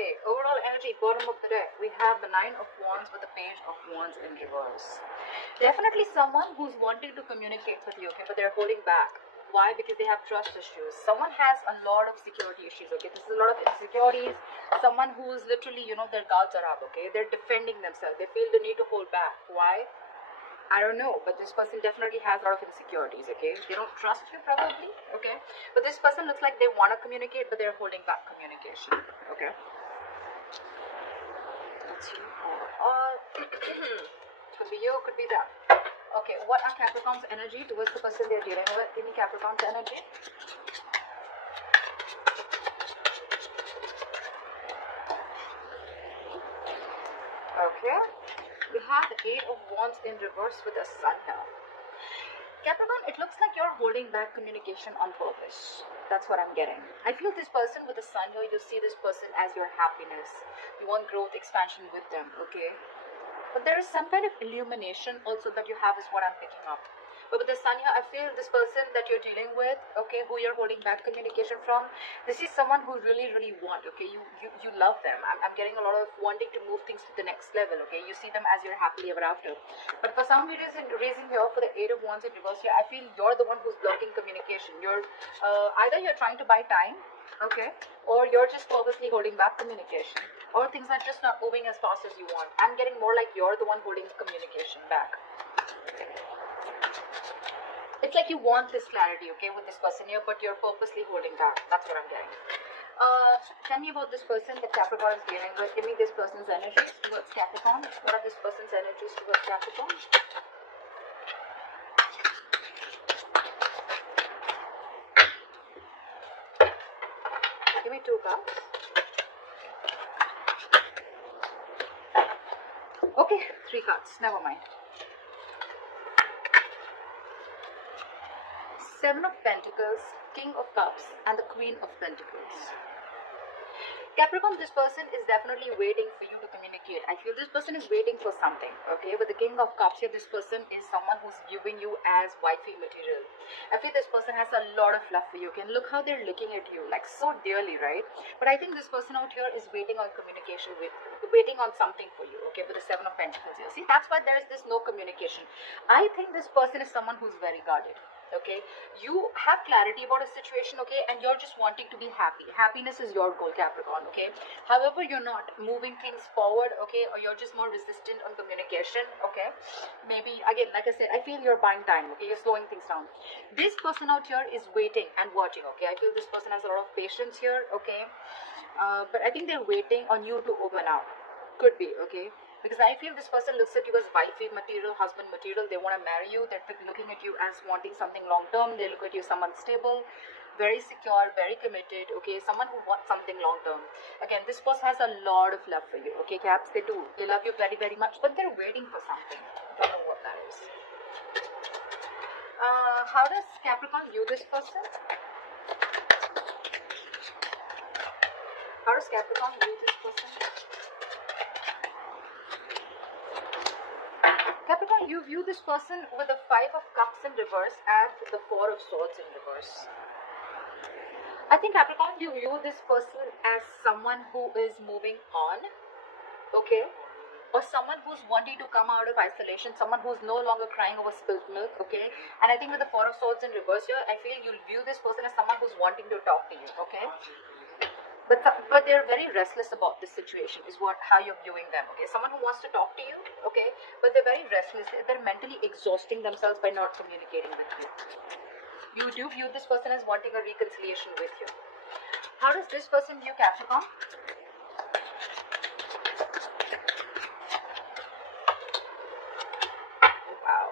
Okay, overall energy, bottom of the deck, we have the Nine of Wands with the Page of Wands in reverse. Definitely someone who's wanting to communicate with you, okay, but they're holding back. Why? Because they have trust issues. Someone has a lot of security issues, okay? This is a lot of insecurities. Someone who's literally, their guards are up, okay? They're defending themselves. They feel the need to hold back. Why? I don't know, but this person definitely has a lot of insecurities, okay? They don't trust you probably, okay? But this person looks like they want to communicate, but they're holding back communication, okay? Let's see. Could be you, could be that. Okay, what are Capricorn's energy towards the person they're dealing with? Give me Capricorn's energy. Okay. We have the Eight of Wands in reverse with the Sun here. Capricorn, it looks like you're holding back communication on purpose. That's what I'm getting. I feel this person with the Sun here, you see this person as your happiness. You want growth, expansion with them, okay? But there is some kind of illumination also that you have is what I'm picking up. But with the Sun here, I feel this person that you're dealing with, okay, who you're holding back communication from, this is someone who really, really want, okay, you love them. I'm getting a lot of wanting to move things to the next level, okay, you see them as your happily ever after. But for some reason here for the Eight of Wands in reverse here, I feel you're the one who's blocking communication. You're, either you're trying to buy time, okay, or you're just purposely holding back communication, or things are just not moving as fast as you want. I'm getting more like you're the one holding communication back. It's like you want this clarity, okay, with this person here, but you're purposely holding back. That's what I'm getting. Tell me about this person that Capricorn is dealing with. Give me this person's energies towards Capricorn. What are this person's energies towards Capricorn? Give me two cards. Okay, three cards. Never mind. Seven of Pentacles, King of Cups, and the Queen of Pentacles. Capricorn, this person is definitely waiting for you to communicate. I feel this person is waiting for something, okay? With the King of Cups here, this person is someone who's viewing you as wifey material. I feel this person has a lot of love for you, okay? And look how they're looking at you, like so dearly, right? But I think this person out here is waiting on communication with you, waiting on something for you, okay? With the Seven of Pentacles here. See, that's why there's this no communication. I think this person is someone who's very guarded. Okay, you have clarity about a situation, okay, and you're just wanting to be happy. Happiness is your goal, Capricorn, okay? However, you're not moving things forward, okay, or you're just more resistant on communication, okay? Maybe, again, like I said, I feel you're buying time, okay? You're slowing things down. This person out here is waiting and watching, okay? I feel this person has a lot of patience here, okay? But I think they're waiting on you to open up. Could be, okay? Because I feel this person looks at you as wifey material, husband material. They want to marry you. They're looking at you as wanting something long term. They look at you as someone stable, very secure, very committed, okay? Someone who wants something long term. Again, this person has a lot of love for you, okay, Caps? They do. They love you very, very much, but they're waiting for something. Don't know what that is. How does Capricorn view this person? How does Capricorn view this person? Capricorn, you view this person with the Five of Cups in reverse and the Four of Swords in reverse. I think Capricorn, you view this person as someone who is moving on, okay? Or someone who's wanting to come out of isolation, someone who's no longer crying over spilled milk, okay? And I think with the Four of Swords in reverse here, I feel you'll view this person as someone who's wanting to talk to you, okay? But they're very restless about this situation is how you're viewing them, okay? Someone who wants to talk to you, okay? But they're very restless. They're mentally exhausting themselves by not communicating with you. You do view this person as wanting a reconciliation with you. How does this person view Capricorn? Wow.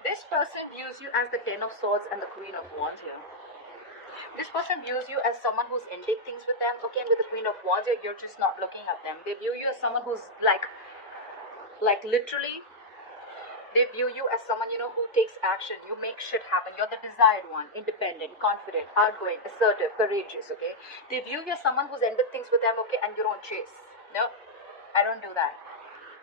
This person views you as the Ten of Swords and the Queen of Wands here. This person views you as someone who's ending things with them, okay, and with the Queen of Wands, you're just not looking at them. They view you as someone who's like literally, they view you as someone, who takes action. You make shit happen. You're the desired one, independent, confident, outgoing, assertive, courageous, okay? They view you as someone who's ended things with them, okay, and you don't chase. No, I don't do that.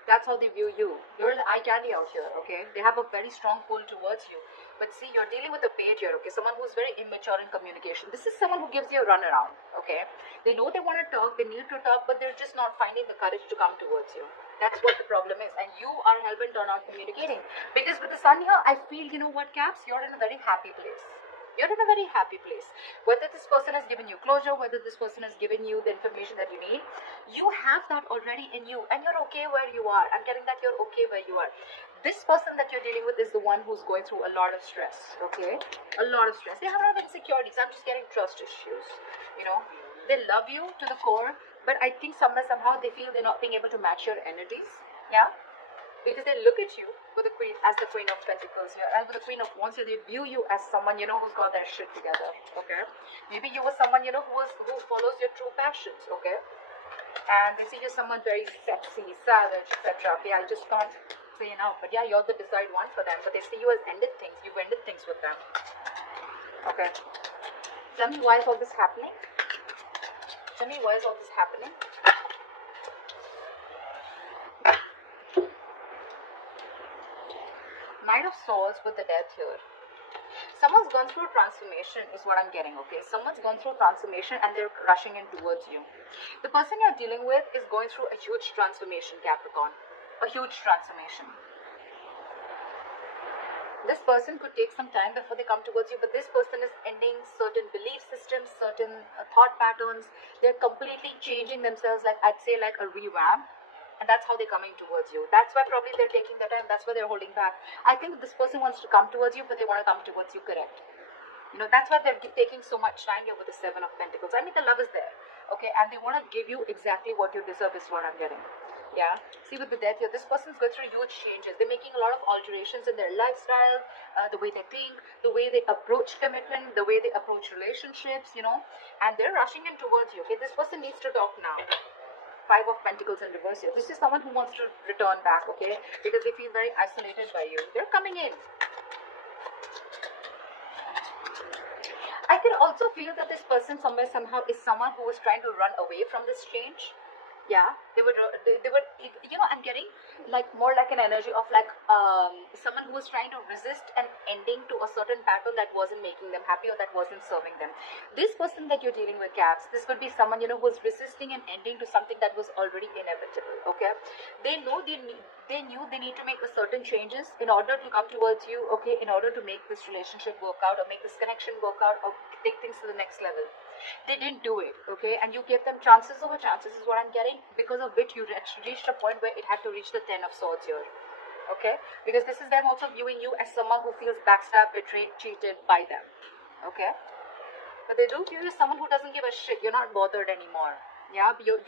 That's how they view you. You're the eye candy out here, okay? They have a very strong pull towards you. But see, you're dealing with a page here, okay? Someone who's very immature in communication. This is someone who gives you a runaround, okay? They know they want to talk, they need to talk, but they're just not finding the courage to come towards you. That's what the problem is. And you are hell-bent on not communicating. Because with the sun here, I feel, you know what, Caps? You're in a very happy place. You're in a very happy place. Whether this person has given you closure, whether this person has given you the information that you need, you have that already in you and you're okay where you are. I'm getting that you're okay where you are. This person that you're dealing with is the one who's going through a lot of stress, okay? A lot of stress. They have a lot of insecurities. I'm just getting trust issues, you know? They love you to the core, but I think somewhere, somehow they feel they're not being able to match your energies, yeah? Because they look at you with the queen as the Queen of Pentacles here, and with the Queen of Wands here, they view you as someone, you know, who's got their shit together, okay? Maybe you were someone, you know, who follows your true passions, okay? And they see you someone very sexy, savage, etc. Okay, I just can't say enough. But yeah, you're the desired one for them. But they see you as ended things. You've ended things with them. Okay. Tell me why is all this happening? Tell me why is all this happening? Knight of Swords with the Death here. Someone's gone through transformation is what I'm getting, okay? Someone's gone through transformation and they're rushing in towards you. The person you're dealing with is going through a huge transformation, Capricorn. A huge transformation. This person could take some time before they come towards you, but this person is ending certain belief systems, certain thought patterns. They're completely changing themselves, like I'd say like a revamp. And that's how they're coming towards you. That's why probably they're taking their time. That's why they're holding back. I think this person wants to come towards you, but they want to come towards you, correct? You know, that's why they're taking so much time here with the Seven of Pentacles. I mean, the love is there, okay? And they want to give you exactly what you deserve is what I'm getting. Yeah, see with the Death here, this person's going through huge changes. They're making a lot of alterations in their lifestyle, the way they think, the way they approach commitment, the way they approach relationships, you know, and they're rushing in towards you, okay? This person needs to talk now. Five of Pentacles in reverse here. This is someone who wants to return back, okay? Because they feel very isolated by you. They're coming in. I can also feel that this person somewhere, somehow is someone who is trying to run away from this change. Yeah, they would, you know, I'm getting like more like an energy of like someone who was trying to resist an ending to a certain pattern that wasn't making them happy or that wasn't serving them. This person that you're dealing with, Caps, this could be someone, you know, who's resisting an ending to something that was already inevitable, okay? They know they knew they need to make a certain changes in order to come towards you, okay, in order to make this relationship work out or make this connection work out or take things to the next level. They didn't do it, okay, and you gave them chances over chances is what I'm getting, because of which you reached a point where it had to reach the Ten of Swords here, okay, because this is them also viewing you as someone who feels backstabbed, betrayed, cheated by them, okay, but they do view you as someone who doesn't give a shit. You're not bothered anymore. Yeah, you've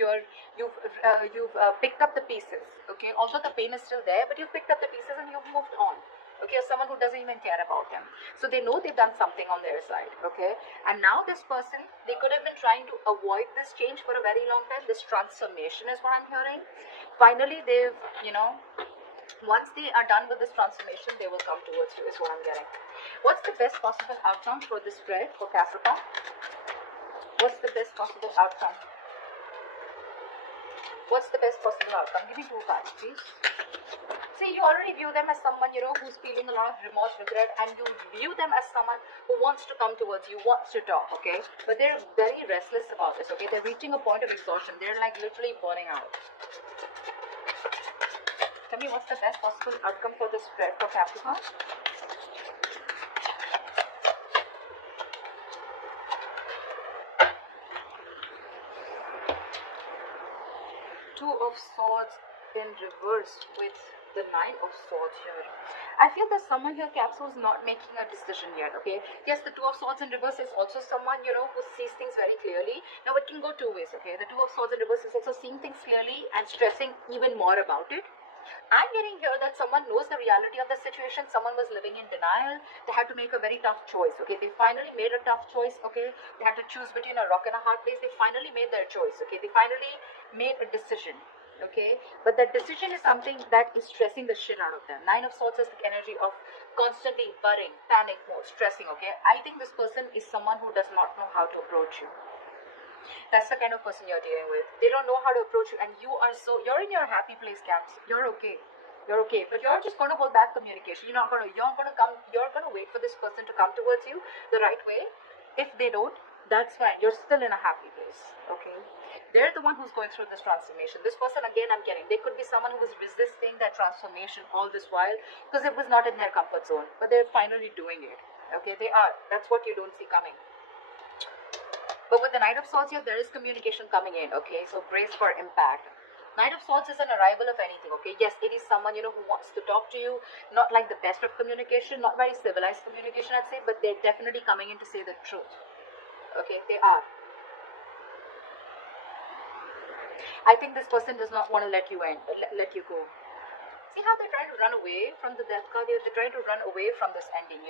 picked up the pieces, okay, although the pain is still there, but you've picked up the pieces and you've moved on. Okay, or someone who doesn't even care about them. So they know they've done something on their side, okay? And now this person, they could have been trying to avoid this change for a very long time. This transformation is what I'm hearing. Finally, they've, you know, once they are done with this transformation, they will come towards you is what I'm getting. What's the best possible outcome for this spread for Capricorn? What's the best possible outcome? What's the best possible outcome? Give me two cards, please. See, you already view them as someone, you know, who's feeling a lot of remorse, regret, and you view them as someone who wants to come towards you, wants to talk, okay? But they're very restless about this, okay? They're reaching a point of exhaustion. They're like literally burning out. Tell me what's the best possible outcome for this spread for Capricorn? Two of Swords in reverse with the Nine of Swords here. I feel there's someone here, Caps, who's not making a decision yet, okay? Yes, the Two of Swords in reverse is also someone, you know, who sees things very clearly. Now, it can go two ways, okay? The Two of Swords in reverse is also seeing things clearly and stressing even more about it. I'm getting here that someone knows the reality of the situation. Someone was living in denial. They had to make a very tough choice, okay? They finally made a tough choice, okay? They had to choose between a rock and a hard place. They finally made their choice, okay? They finally made a decision. Okay, but that decision is something that is stressing the shit out of them. Nine of Swords is the energy of constantly worrying, panic mode, stressing, okay? I think this person is someone who does not know how to approach you. That's the kind of person you're dealing with. They don't know how to approach you, and you're in your happy place, Caps. You're okay. You're okay, but you're just going to hold back communication. You're going to wait for this person to come towards you the right way. If they don't, that's fine. You're still in a happy place, okay? They're the one who's going through this transformation. This person, again, I'm getting, they could be someone who was resisting that transformation all this while because it was not in their comfort zone, but they're finally doing it, okay? They are. That's what you don't see coming. But with the Knight of Swords here, there is communication coming in, okay? So brace for impact. Knight of Swords is an arrival of anything, okay? Yes, it is someone, who wants to talk to you. Not like the best of communication, not very civilized communication, I'd say, but they're definitely coming in to say the truth. Okay, they are. I think this person does not want to let you let you go. See how they're trying to run away from the death card here? They're trying to run away from this ending,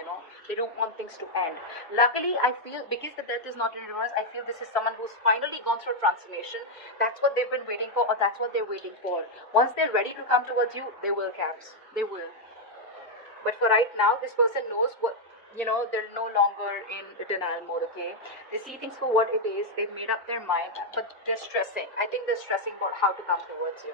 They don't want things to end. Luckily, I feel, because the death is not in reverse, I feel this is someone who's finally gone through a transformation. That's what they've been waiting for, or that's what they're waiting for. Once they're ready to come towards you, they will, Caps. They will. But for right now, this person knows what, they're no longer in denial mode, okay? They see things for what it is. They've made up their mind, but they're stressing. I think they're stressing about how to come towards you.